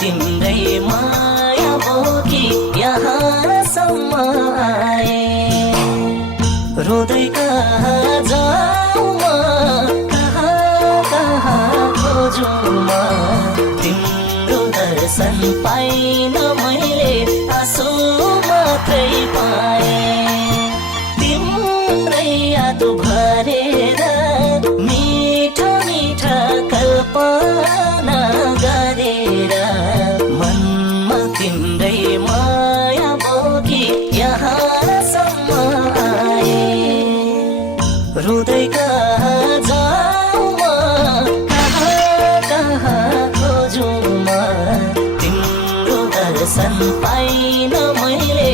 तिम्रै माया बोकी यहाँसम्म आए। रोदै कहाँ जाऊ म, कहाँ कहाँ खोजौँ म, तिम्रो दर्शन पाइन मैले, आँसु मात्रै पाए। तिम्रै याद भरेर मिठा मिठा कल्पना गरेर मनमा तिम्रै माया बोकी यहाँसम्म आए। रुँदै कहाँ जाऊ म, कहाँ कहाँ खोजौँ म, तिम्रो दर्शन पाइन मैले,